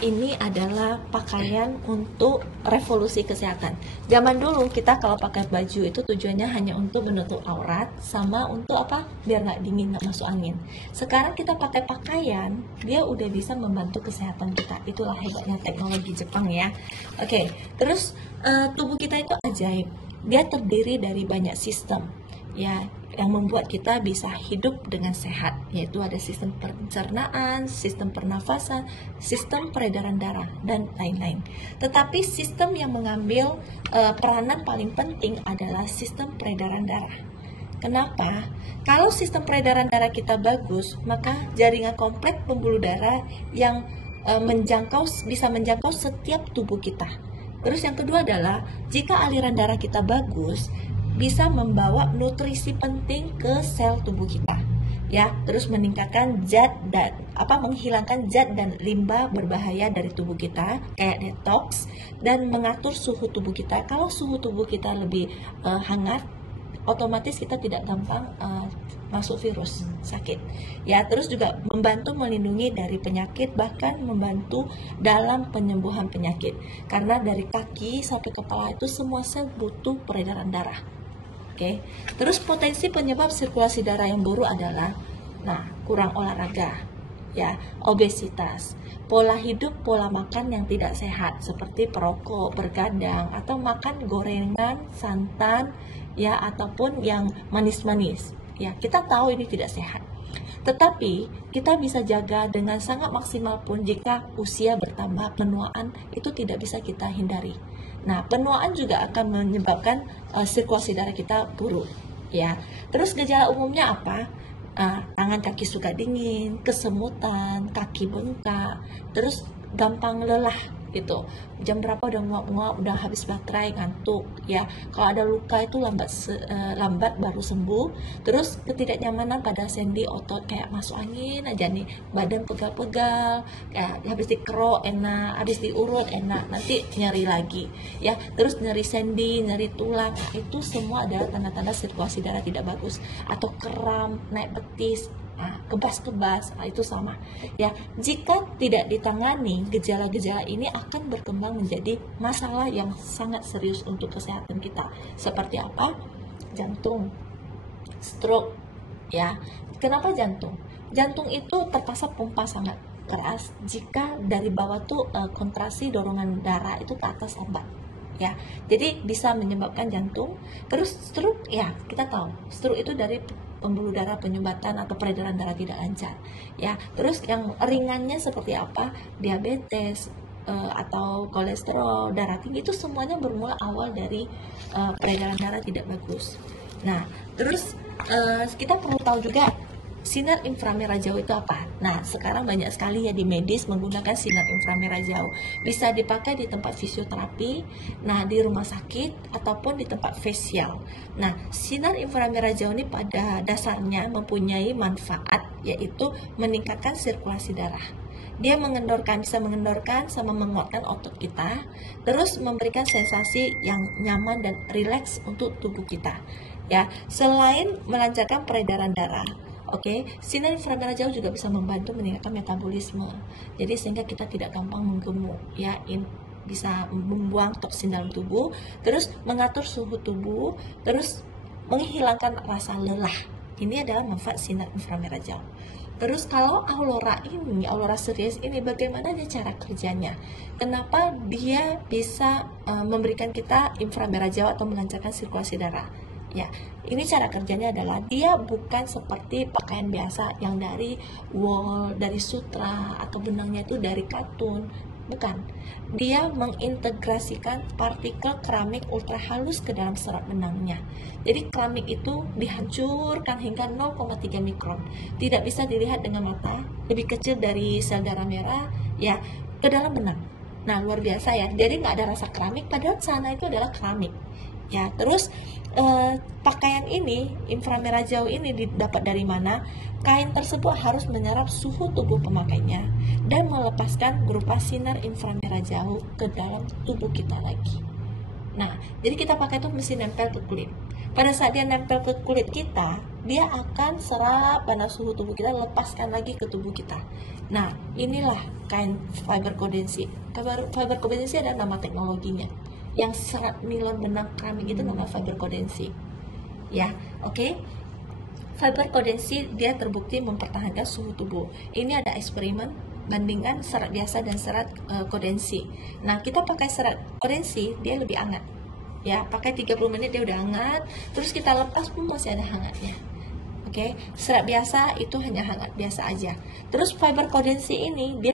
Ini adalah pakaian untuk revolusi kesehatan. Zaman dulu kita kalau pakai baju itu tujuannya hanya untuk menutup aurat sama untuk apa? Biar nggak dingin, nggak masuk angin. Sekarang kita pakai pakaian, dia udah bisa membantu kesehatan kita. Itulah hebatnya teknologi Jepang ya. Oke, terus tubuh kita itu ajaib. Dia terdiri dari banyak sistem ya yang membuat kita bisa hidup dengan sehat, yaitu ada sistem pencernaan, sistem pernafasan, sistem peredaran darah, dan lain-lain. Tetapi sistem yang mengambil peranan paling penting adalah sistem peredaran darah. Kenapa? Kalau sistem peredaran darah kita bagus, maka jaringan kompleks pembuluh darah yang bisa menjangkau setiap tubuh kita. Terus yang kedua adalah jika aliran darah kita bagus, bisa membawa nutrisi penting ke sel tubuh kita ya, terus meningkatkan menghilangkan zat dan limbah berbahaya dari tubuh kita kayak detox, dan mengatur suhu tubuh kita. Kalau suhu tubuh kita lebih hangat, otomatis kita tidak gampang masuk virus sakit ya. Terus juga membantu melindungi dari penyakit, bahkan membantu dalam penyembuhan penyakit, karena dari kaki sampai kepala itu semua sel butuh peredaran darah. Oke. Terus potensi penyebab sirkulasi darah yang buruk adalah kurang olahraga ya, obesitas, pola hidup, pola makan yang tidak sehat seperti perokok, bergadang, atau makan gorengan, santan ya, ataupun yang manis-manis ya. Kita tahu ini tidak sehat, tetapi kita bisa jaga dengan sangat maksimal pun jika usia bertambah. Penuaan itu tidak bisa kita hindari. Nah, penuaan juga akan menyebabkan sirkulasi darah kita buruk ya. Terus gejala umumnya apa? Tangan kaki suka dingin, kesemutan, kaki bengkak, terus gampang lelah gitu. Jam berapa udah nguap-nguap, udah habis baterai, ngantuk ya. Kalau ada luka itu lambat baru sembuh. Terus ketidaknyamanan pada sendi otot, kayak masuk angin aja nih, badan pegal-pegal ya, habis dikerok enak, habis diurut enak, nanti nyeri lagi ya. Terus nyeri sendi, nyeri tulang, itu semua adalah tanda-tanda sirkulasi darah tidak bagus. Atau kram, naik betis, kebas-kebas, itu sama ya. Jika tidak ditangani, gejala-gejala ini akan berkembang menjadi masalah yang sangat serius untuk kesehatan kita. Seperti apa? Jantung, stroke ya. Kenapa jantung? Jantung itu terpaksa pompa sangat keras jika dari bawah tuh kontraksi dorongan darah itu ke atas lambat ya. Jadi bisa menyebabkan jantung. Terus stroke ya, kita tahu stroke itu dari pembuluh darah penyumbatan atau peredaran darah tidak lancar ya. Terus yang ringannya seperti apa? Diabetes atau kolesterol, darah tinggi, itu semuanya bermula awal dari peredaran darah tidak bagus. Nah, terus kita perlu tahu juga sinar inframerah jauh itu apa? Nah, sekarang banyak sekali ya di medis menggunakan sinar inframerah jauh. Bisa dipakai di tempat fisioterapi, di rumah sakit, ataupun di tempat facial. Nah, sinar inframerah jauh ini pada dasarnya mempunyai manfaat, yaitu meningkatkan sirkulasi darah. Dia bisa mengendorkan sama menguatkan otot kita, terus memberikan sensasi yang nyaman dan rileks untuk tubuh kita. Ya, selain melancarkan peredaran darah, sinar inframerah jauh juga bisa membantu meningkatkan metabolisme. Jadi sehingga kita tidak gampang menggemuk ya, bisa membuang toksin dalam tubuh, terus mengatur suhu tubuh, terus menghilangkan rasa lelah. Ini adalah manfaat sinar inframerah jauh. Terus kalau aurora series ini, bagaimana cara kerjanya? Kenapa dia bisa memberikan kita inframerah jauh atau melancarkan sirkulasi darah? Ya, ini cara kerjanya adalah dia bukan seperti pakaian biasa yang dari wool, dari sutra, atau benangnya itu dari katun. Bukan. Dia mengintegrasikan partikel keramik ultra halus ke dalam serat benangnya. Jadi keramik itu dihancurkan hingga 0,3 mikron. Tidak bisa dilihat dengan mata, lebih kecil dari sel darah merah ya, ke dalam benang. Nah, luar biasa ya. Jadi nggak ada rasa keramik, padahal sana itu adalah keramik. Ya, terus pakaian ini, inframerah jauh ini didapat dari mana? Kain tersebut harus menyerap suhu tubuh pemakainya dan melepaskan berupa sinar inframerah jauh ke dalam tubuh kita lagi. Nah, jadi kita pakai itu mesti nempel ke kulit. Pada saat dia nempel ke kulit kita, dia akan serap panas suhu tubuh kita, lepaskan lagi ke tubuh kita. Nah, inilah kain fiber kodensi. Fiber kodensi ada nama teknologinya. Yang serat nilon benang keramik itu nama fiber kodensi. Ya, oke. Fiber kodensi dia terbukti mempertahankan suhu tubuh. Ini ada eksperimen bandingkan serat biasa dan serat kodensi. Nah, kita pakai serat kodensi, dia lebih hangat. Ya, pakai 30 menit dia udah hangat, terus kita lepas pun masih ada hangatnya. Oke, serat biasa itu hanya hangat biasa aja. Terus fiber kodensi ini dia